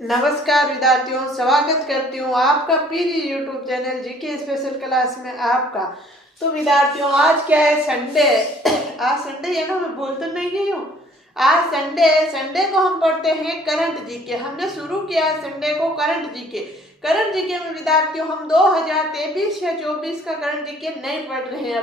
नमस्कार विद्यार्थियों, स्वागत करती हूँ आपका पीरी YouTube channel GK special class में आपका। तो विद्यार्थियों, आज क्या है? संडे। आज संडे है ना, मैं बोल तो नहीं गई हूँ। आज संडे है। संडे को हम पढ़ते हैं करंट जीके। हमने शुरू किया संडे को करंट जीके। करंट जीके में विद्यार्थियों हम 2023 या 24 का करंट जीके नहीं पढ़ रहे हैं।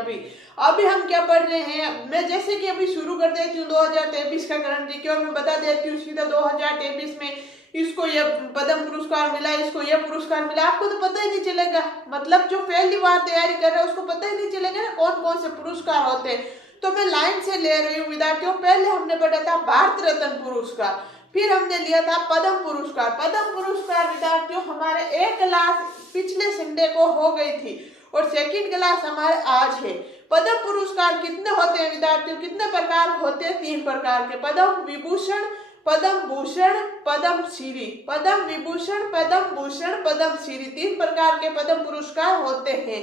अभी हम क्या पढ़ रहे हैं? मैं जैसे कि अभी शुरू कर देती हूँ 2023 का करंट जीके और मैं बता देती हूँ सीधा 2023 में इसको ये पद्म पुरस्कार मिला, इसको ये पुरस्कार मिला। आपको तो पता ही नहीं चलेगा, मतलब जो पहली बार तैयारी कर रहे हैं उसको पता ही नहीं चलेगा ना कौन कौन से पुरस्कार होते हैं। तो मैं लाइन से ले रही हूँ विद्यार्थियों। पहले हमने पढ़ा था भारत रत्न पुरस्कार, फिर हमने लिया था पद्म पुरस्कार। पद्म पुरस्कार विद्यार्थियों हमारे एक क्लास पिछले संडे को हो गई थी और सेकंड क्लास हमारे आज है। पद्म पुरस्कार कितने होते हैं विद्यार्थियों? कितने प्रकार होते हैं? 3 प्रकार के। पद्म विभूषण, पद्म भूषण, पद्म श्री। पद्म विभूषण, पद्म भूषण, पद्म श्री 3 प्रकार के पद्म पुरस्कार होते हैं।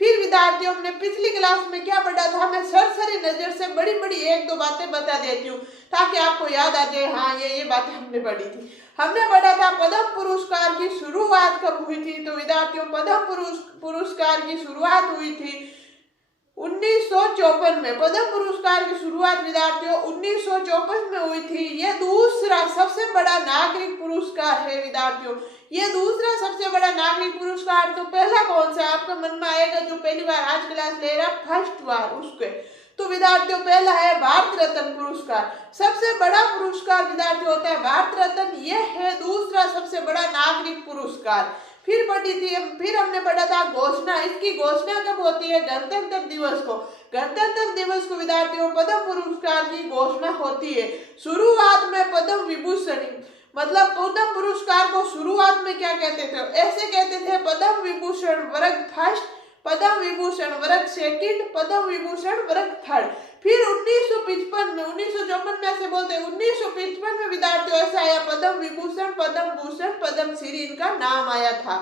फिर विद्यार्थियों हमने पिछली क्लास में क्या पढ़ा था? मैं सरसरी नजर से बड़ी बड़ी 1-2 बातें बता देती हूँ ताकि आपको याद आ जाए। हाँ, ये बातें हमने पढ़ी थी। हमने पढ़ा था पद्म पुरस्कार की शुरुआत कब हुई थी। तो विद्यार्थियों पद्म पुरस्कार की शुरुआत हुई थी 1954 में। पद्म पुरस्कार की शुरुआत विद्यार्थियों 1954 में हुई थी। यह दूसरा सबसे बड़ा नागरिक पुरस्कार है विद्यार्थियों। यह दूसरा सबसे बड़ा नागरिक पुरस्कार। तो पहला कौन सा आपका मन में आएगा जो पहली बार आज क्लास ले रहा फर्स्ट बार उसके? तो विद्यार्थियों पहला है भारत रत्न पुरस्कार। सबसे बड़ा पुरस्कार विद्यार्थियों होता है भारत रत्न। यह है दूसरा सबसे बड़ा नागरिक पुरस्कार। फिर हमने पढ़ा था घोषणा। इसकी घोषणा कब होती है? गणतंत्र दिवस को। गणतंत्र दिवस को विद्यार्थियों पद्म पुरस्कार की घोषणा होती है। शुरुआत में पद्म विभूषण, मतलब पद्म पुरस्कार को शुरुआत में क्या कहते थे? ऐसे कहते थे पद्म विभूषण वर्ग फर्स्ट, पद्म विभूषण वर्ग सेकंड, पद्म विभूषण वर्ग थर्ड। फिर 1955 में, 1954 में ऐसे बोलते हैं। 1955 में विद्यार्थियों ऐसा आया पद्म विभूषण, पद्म भूषण, पद्म श्री इनका नाम आया था।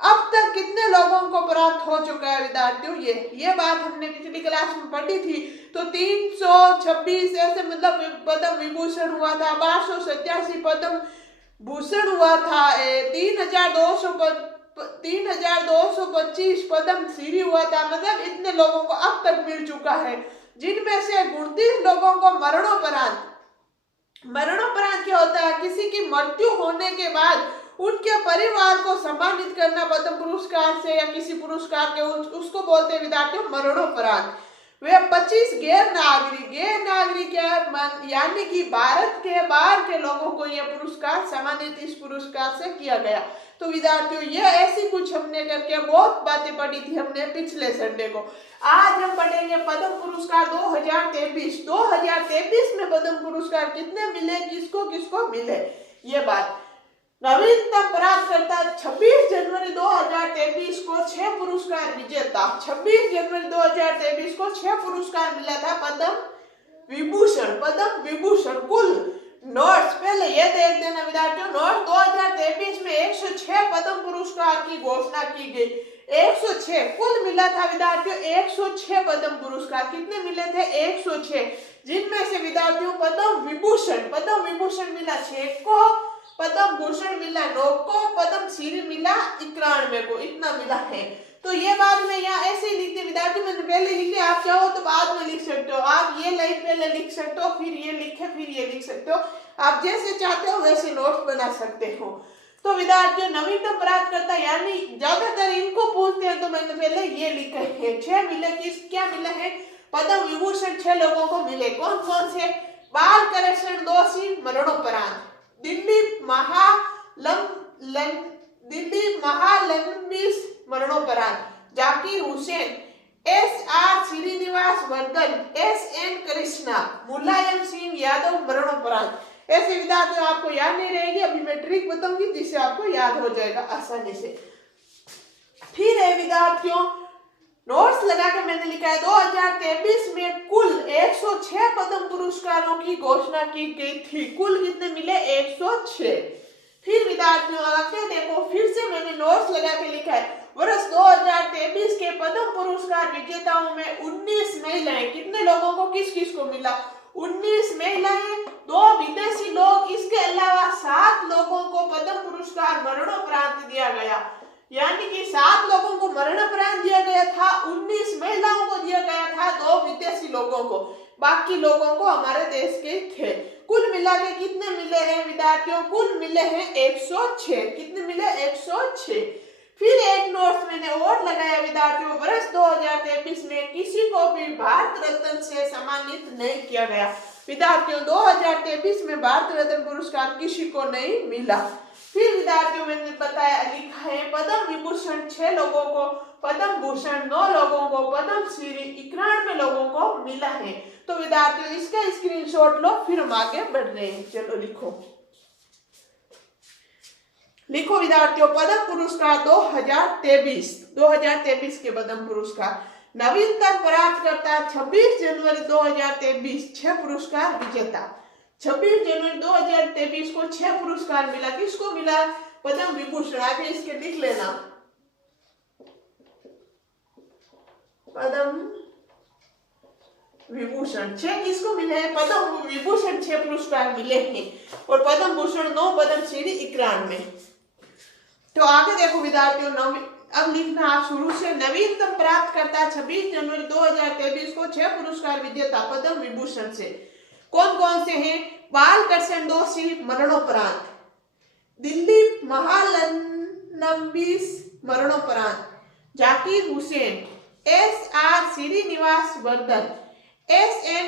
अब तक कितने लोगों को प्राप्त हो चुका है विद्यार्थियों? ये बात हमने पिछली क्लास में पढ़ी थी। तो 326 ऐसे मतलब पद्म विभूषण हुआ था, 1287 पद्म भूषण हुआ था, 3225 पद्म श्री हुआ था। मतलब इतने लोगों को अब तक मिल चुका है, जिनमें से 29 लोगों को मरणोपरांत क्या होता है? किसी की मृत्यु होने के बाद उनके परिवार को सम्मानित करना पद्म पुरस्कार से या किसी पुरस्कार के, उसको बोलते हैं विद्यार्थियों मरणोपरांत। वे 25 गैर नागरिक यानी कि भारत के बाहर के लोगों को यह पुरस्कार सम्मानित इस पुरस्कार से किया गया। तो विद्यार्थियों ये ऐसी कुछ हमने करके बहुत बातें पढ़ी थी हमने पिछले संडे को। आज हम पढ़ेंगे पद्म पुरस्कार 2023। 2023 में पद्म पुरस्कार कितने मिले, किसको किसको मिले, ये बात। नवीनतम प्राप्तकर्ता 26 जनवरी 2023 को 6 पुरस्कार विजेता। 26 जनवरी 2023 को 6 पुरस्कार मिला था पद्म विभूषण। कुल नोट्स पहले ये देख देना विद्यार्थियों। नोट्स 2023 में 106 पद्म पुरस्कार की घोषणा की गई। 106 कुल मिला था विद्यार्थियों। 106 पद्म पुरस्कार कितने मिले थे? 106, जिनमें से विद्यार्थियों पद्म विभूषण मिला 6 को, पद्म भूषण मिला 9 को, पद्म श्री मिला 91 को। इतना मिला है। तो ये बात मैं यहाँ ऐसे ही लिखती विद्यार्थी, मैंने पहले लिखे, आप चाहो तो बाद में लिख सकते हो। आप ये लाइन पहले लिख सकते हो, फिर ये लिखे, फिर ये लिख सकते हो। आप जैसे चाहते हो वैसे नोट्स बना सकते हो। तो विद्यार्थियों नवीनतम प्राप्तकर्ता यानी ज्यादातर इनको पूछते हैं, तो मैंने पहले ये लिखे है 6 मिले। क्या मिले हैं? पद्म विभूषण 6 लोगों को मिले। कौन कौन से? बाल कृष्ण दोषी मरणोपरांत, दिल्ली महालनबिस मरणोपरांत, जाकिर हुसैन, SR श्रीनिवास वर्धन, SN कृष्णा, मुलायम सिंह यादव मरणोपरांत। ऐसे विद्यार्थियों आपको याद नहीं रहेगी, अभी मैं ट्रिक बताऊंगी जिससे आपको याद हो जाएगा आसानी से। फिर है विद्यार्थियों नोट्स लगा के मैंने लिखा है 2023 में कुल 106 पद्म पुरस्कारों की घोषणा की गई थी। कुल कितने मिले? 106। फिर विद्यार्थियों आगे देखो, फिर से मैंने नोट्स लगा के लिखा है वर्ष 2023 के पद्म पुरस्कार विजेताओं में 19 महिलाएं। कितने लोगों को किस किस को मिला? 19 महिलाएं, 2 विदेशी लोग, इसके अलावा 7 लोगों को पद्म मरणोपरांत दिया गया। यानी कि 7 लोगों को मरणोपरांत दिया गया था, 19 महिलाओं को दिया गया था, 2 विदेशी लोगों को, बाकी लोगों को हमारे देश के थे। कुल मिला के कितने मिले हैं विद्यार्थियों? कुल मिले हैं 106। कितने मिले? 106। फिर एक नोट्स मैंने और लगाया विद्यार्थियों, वर्ष 2023 में किसी को भी भारत रत्न से सम्मानित नहीं किया गया। विद्यार्थियों 2023 में भारत रत्न पुरस्कार किसी को नहीं मिला। फिर विद्यार्थियों मैंने बताया, लिखा है पद्म विभूषण 6 लोगों को, पद्म भूषण 9 लोगों को, पद्म श्री 91 लोगों को मिला है। तो विद्यार्थियों इसका स्क्रीनशॉट लो, फिर हम आगे बढ़ रहे हैं। चलो लिखो विद्यार्थियों, पद्म पुरस्कार 2023 के पद्म पुरस्कार। नवीनतम प्राप्तकर्ता 26 जनवरी 2023 6 पुरस्कार विजेता। 26 जनवरी 2023 को 6 पुरस्कार मिला। किसको मिला? पद्म विभूषण। आगे इसके लिख लेना, पद्म विभूषण 6 किसको मिले हैं? पद्म विभूषण 6 पुरस्कार मिले हैं और पद्म भूषण 9, पद्म श्री 91। तो आगे देखो विद्यार्थियों, अब लिखना आप शुरू से। नवीनतम प्राप्तकर्ता 26 जनवरी 2023 को 6 पुरस्कार विजेता पद्म विभूषण से कौन कौन से हैं? बालकृष्ण दोषी मरणोपरांत, दिलीप महालनोबिस मरणोपरांत, जाकिर हुसैन, SR श्रीनिवास वर्धन, SN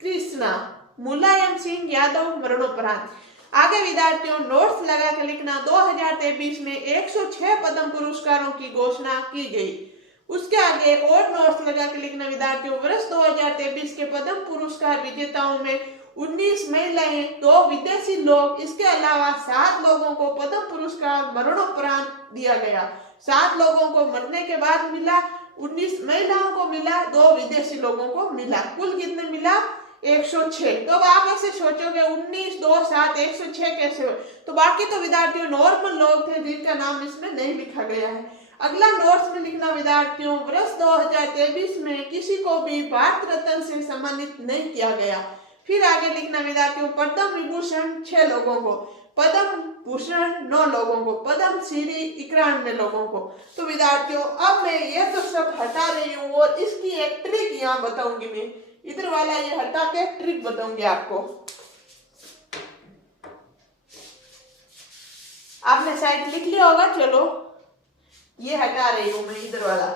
कृष्णा, मुलायम सिंह यादव मरणोपरांत। आगे विद्यार्थियों नोट्स लगा के लिखना, 2023 में 106 पद्म पुरस्कारों की घोषणा की गई। उसके आगे एक और नोट्स लगा के लिखना विद्यार्थियों, वर्ष 2023 के पद्म पुरस्कार विजेताओं में 19 महिलाएं, 2 विदेशी लोग, इसके अलावा 7 लोगों को पद्म पुरस्कार मरणोपरांत दिया गया। 7 लोगों को मरने के बाद मिला, 19 महिलाओं को मिला, 2 विदेशी लोगों को मिला। कुल कितने मिला? 106। तो अब आप ऐसे सोचोगे 19, 2, 7, 106 कैसे हो? तो बाकी तो विद्यार्थियों नॉर्मल लोग थे जिनका नाम इसमें नहीं लिखा गया है। अगला नोट्स में लिखना विद्यार्थियों, वर्ष 2023 में किसी को भी भारत रत्न से सम्मानित नहीं किया गया। फिर आगे लिखना विद्यार्थियों, पद्म विभूषण 6 लोगों को, पद्म भूषण 9 लोगों को, पद्म श्री 91 लोगों को। तो विद्यार्थियों अब मैं ये तो सब हटा रही हूँ और इसकी एक ट्रिक यहाँ बताऊंगी। मैं इधर वाला ये हटा के ट्रिक बताऊंगी आपको। आपने शायद लिख लिया होगा। चलो ये हटा रही हूं मैं इधर वाला।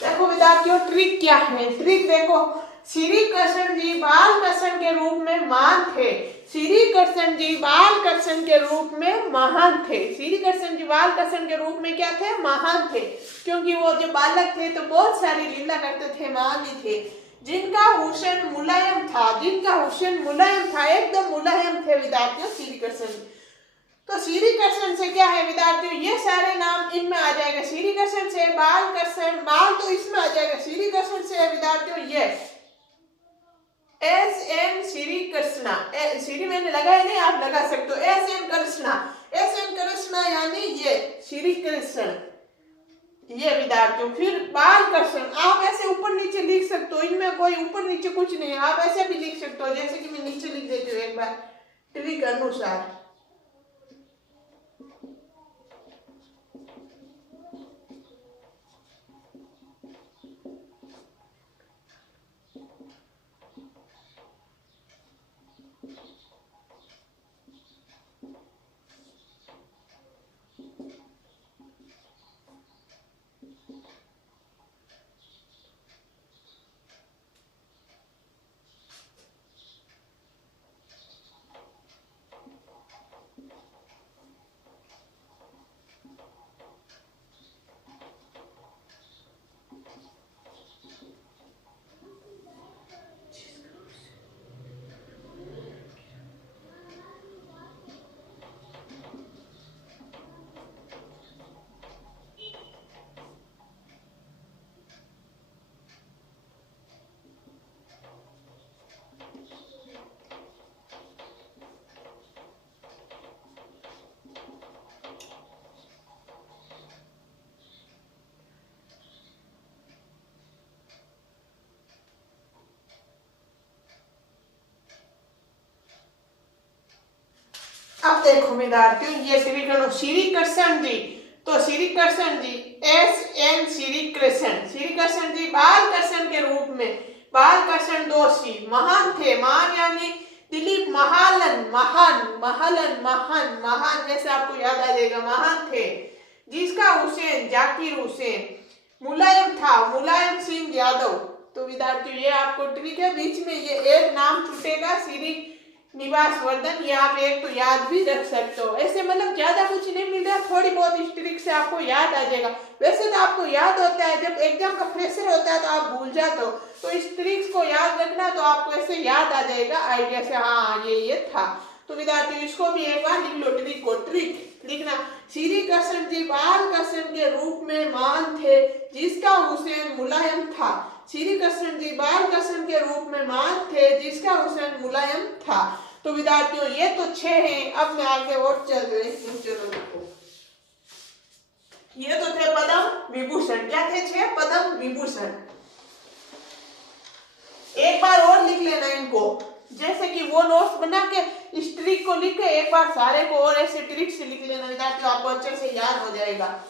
देखो विद्यार्थियों ट्रिक क्या है? ट्रिक देखो, श्री कृष्ण जी बालकृष्ण के रूप में महान थे। श्री कृष्ण जी बालकृष्ण के रूप में महान थे। श्री कृष्ण जी बालकृष्ण के रूप में क्या थे? महान थे। क्योंकि वो जो बालक थे तो बहुत सारी लीला करते थे, महान ही थे। जिनका हुसैन मुलायम था, जिनका हुसैन मुलायम था, एकदम मुलायम थे विद्यार्थियों श्री कृष्ण। तो श्री कृष्ण से क्या है विद्यार्थियों, ये सारे नाम इनमें आ जाएगा। श्री कृष्ण से बालकृष्ण, बाल तो इसमें आ जाएगा। श्री कृष्ण से विद्यार्थियों ये SN श्री कृष्णा, श्री मैंने लगाया नहीं, आप लगा सकते हो। SN कृष्णा, SN कृष्णा यानी ये श्री कृष्ण, ये विद्यार्थियों। फिर बालकृष्ण, आप ऐसे ऊपर नीचे लिख सकते हो, इनमें कोई ऊपर नीचे कुछ नहीं है, आप ऐसे भी लिख सकते हो। जैसे कि मैं नीचे लिख देती हूँ एक बार ट्रिक अनुसार। देखो विद्यार्थियों, ये त्रिकोण श्री कृष्ण जी, तो श्री कृष्ण जी SN श्री कृष्ण जी बालकृष्ण के रूप में, बालकृष्ण दोषी महान थे, महान यानी दिलीप महालन, महान जैसे आपको याद आ जाएगा, महान थे। जिसका हुसैन जाकिर हुसैन, मुलायम था मुलायम सिंह यादव। तो विद्यार्थियों ये आपको ट्रिक है, बीच में ये एक नाम छूटेगा श्री निवास वर्धन, ये आप एक तो याद भी रख सकते हो। ऐसे मतलब ज्यादा कुछ नहीं मिल रहा, थोड़ी बहुत इस ट्रिक से आपको याद आ जाएगा। वैसे तो आपको याद होता है, जब एग्जाम का प्रेशर होता है तो आप भूल जाते हो, तो इस ट्रिक्स को याद रखना, तो आपको ऐसे याद आ जाएगा आइडिया से, हाँ ये था। तो विद्यार्थियों इसको भी एक बार लिख लो, ट्रिक को, ट्रिक लिखना, श्री कृष्ण जी बालकृष्ण के रूप में महान थे, जिसका हुसैन मुलायम था। श्री कृष्ण जी बालकृष्ण के रूप में महान थे, जिसका हुसैन मुलायम था। तो विद्यार्थियों ये तो 6 हैं। अब मैं आगे और चल रही हूँ, चलो देखो, ये तो थे पद्म विभूषण, क्या थे 6 पद्म विभूषण। एक बार और लिख लेना इनको, जैसे कि वो नोट्स बना के इस ट्रिक को लिख के एक बार सारे को और ऐसे ट्रिक से लिख लेना विद्यार्थियों, आपको अच्छे से याद हो जाएगा।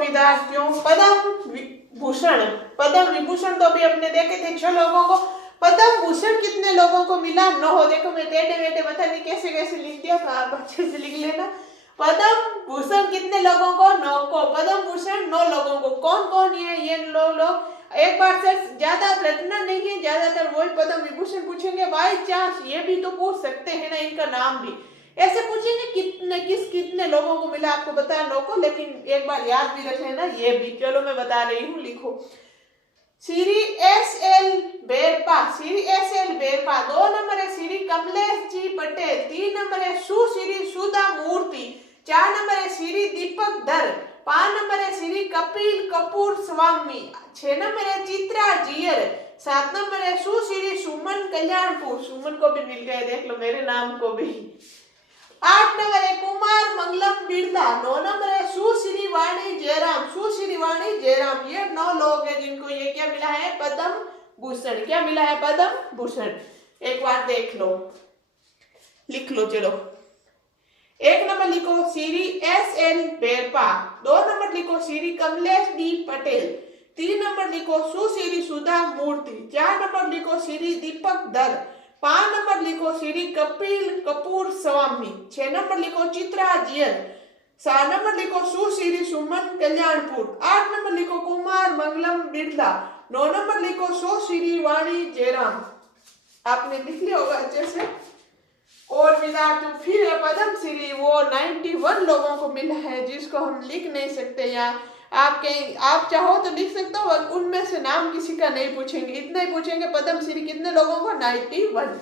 विद्यार्थियों पद्म विभूषण तो अभी अपने देखे थे 6 लोगों को, पद्म भूषण कितने लोगों को मिला? 9। देखो मैं टेढ़े मेढ़े पता नहीं कैसे कैसे लिख दिया, आप अच्छे से लिख लेना। पद्म भूषण कितने लोगों को? 9 को। पद्म भूषण 9 लोगों को। कौन कौन है ये लोग? एक बार से ज्यादा रटना नहीं है, ज्यादातर वही पद्म विभूषण पूछेंगे, बाई चांस ये भी तो पूछ सकते हैं ना इनका नाम भी, ऐसे पूछेंगे कितने लोगों को मिला, आपको बताया 9 को, लेकिन एक बार याद भी रख लेना ये भी। चलो मैं बता रही हूँ, लिखो। Shri SL Berpa, Shri SL Berpa. 2 number है श्री कमलेश जी पटेल। 3 नंबर है सुश्री सुधा मूर्ति। 4 नंबर है श्री दीपक धर। 5 नंबर है श्री कपिल कपूर स्वामी। 6 नंबर है चित्रा जियर। 7 नंबर है सुश्री सुमन कल्याणपुर। सुमन को भी मिल गए, देख लो मेरे नाम को भी। 8 नंबर है कुमार मंगलम बिरला। 9 नंबर है सुश्री वाणी जयराम। सुश्री वाणी जयराम, ये 9 लोग हैं जिनको ये क्या मिला है, पद्म भूषण। क्या मिला है, पद्म भूषण। एक बार देख लो, लिख लो। चलो 1 नंबर लिखो श्री S.L. बेरपा। 2 नंबर लिखो श्री कमलेश डी पटेल। 3 नंबर लिखो सुश्री सुधा मूर्ति। 4 नंबर लिखो श्री दीपक दर। 5 नंबर लिखो श्री कपिल कपूर स्वामी। 6 नंबर लिखो चित्रा जियन। 7 नंबर लिखो सुश्री सुमन कल्याणपुर। 8 नंबर लिखो कुमार मंगलम बिरला। 9 नंबर लिखो सुश्री वाणी जयराम। आपने लिख लिया होगा अच्छे से। और विद्यार्थियों फिर पद्म श्री वो 91 लोगों को मिला है जिसको हम लिख नहीं सकते, या आप चाहो तो लिख सकते हो, उनमें से नाम किसी का नहीं पूछेंगे, इतना ही पूछेंगे पद्म श्री कितने लोगों को, 91।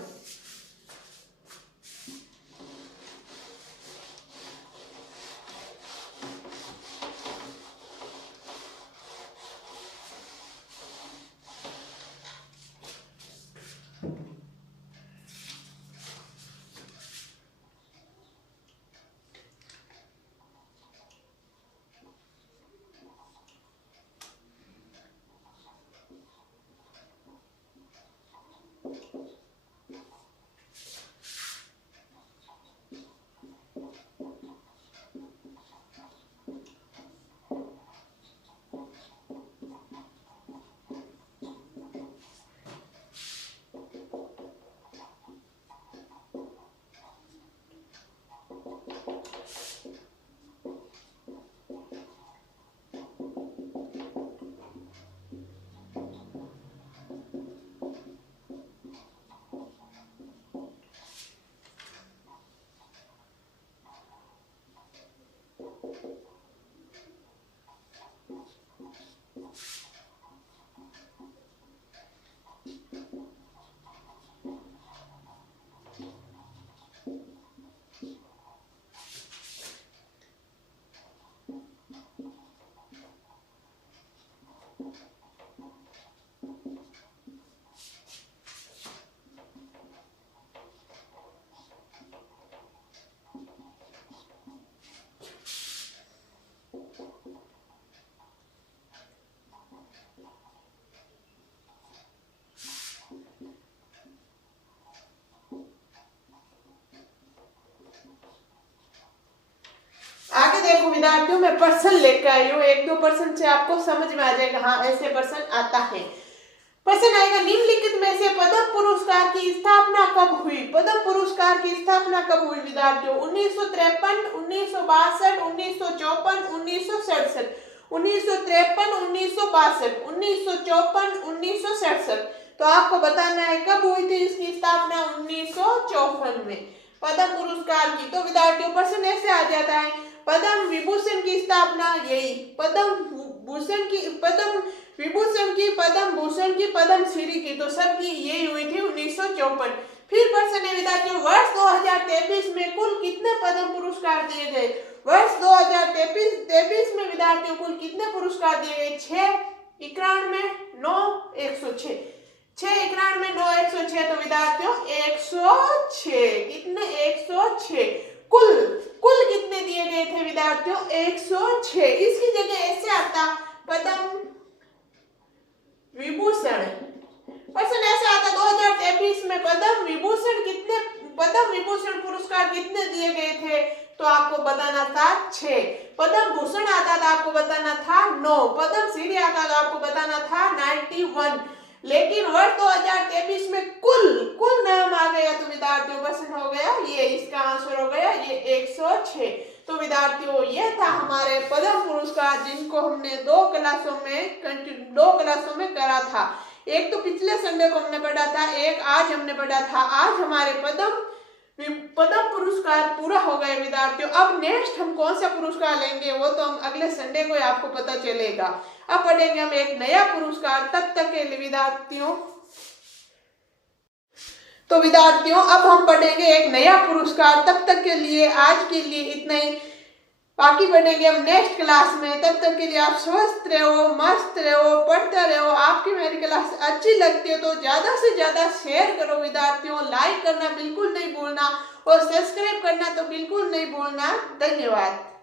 देखो विद्यार्थियों, मैं पर्सन लेकर आई हूँ। 1-2% से आपको समझ में आ जाएगा, हाँ ऐसे पर्सन आता है। पर्सन आएगा, निम्नलिखित में से पद्म पुरस्कार की स्थापना कब हुई? पद्म पुरस्कार की स्थापना कब हुई विद्यार्थियों? 1953, 1962, 1954, 1967। 1953, 1962, 1954, 1967। तो आपको बताना है कब हुई थी इसकी स्थापना? 1954 में पद्म पुरस्कार की। तो विद्यार्थियों पर्सन ऐसे आ जाता है, पद्म विभूषण की स्थापना यही पद्म भूषण की, पद्म विभूषण की, पद्म भूषण की, पद्म श्री की, तो सबकी यही हुई थी 1954। फिर प्रश्न है विद्यार्थियों, वर्ष 2023 में कुल कितने पद्म पुरस्कार दिए गए? वर्ष 2023 में विद्यार्थियों कुल कितने पुरस्कार दिए गए? 6, 91, 9, 106। 6, 91, 9, 106। तो विद्यार्थियों 106, कितने? 106। कुल कितने दिए गए थे विद्यार्थियों? 106। इसकी जगह ऐसे आता पद्म विभूषण। प्रश्न ऐसे आता 2023 में पद्म विभूषण पुरस्कार कितने दिए गए थे? तो आपको बताना था 6। पद्म भूषण आता था, आपको बताना था 9। पद्म श्री आता था, आपको बताना था 91। लेकिन वर्ष 2023 में कुल नाम आ गया, तो विद्यार्थियों प्रश्न हो गया ये, इसका आंसर हो गया ये 106। तो विद्यार्थियों ये था हमारे पद्म पुरस्कार, जिनको हमने 2 क्लासों में करा था। एक तो पिछले संडे को हमने पढ़ा था, एक आज हमने पढ़ा था। आज हमारे पद्म पुरस्कार पूरा हो गए विद्यार्थियों। अब नेक्स्ट हम कौन सा पुरस्कार लेंगे वो तो हम अगले संडे को आपको पता चलेगा। अब पढ़ेंगे हम एक नया पुरस्कार। तब तक के लिए विद्यार्थियों, तो विद्यार्थियों अब हम पढ़ेंगे एक नया पुरस्कार। तब तक के लिए आज के लिए इतना ही, बाकी पढ़ेंगे हम नेक्स्ट क्लास में। तब तक के लिए आप स्वस्थ रहो, मस्त रहो, पढ़ते रहो। आपकी मेरी क्लास अच्छी लगती है तो ज्यादा से ज्यादा शेयर करो विद्यार्थियों, लाइक करना बिल्कुल नहीं भूलना। भूलना और सब्सक्राइब करना तो बिल्कुल नहीं भूलना। धन्यवाद।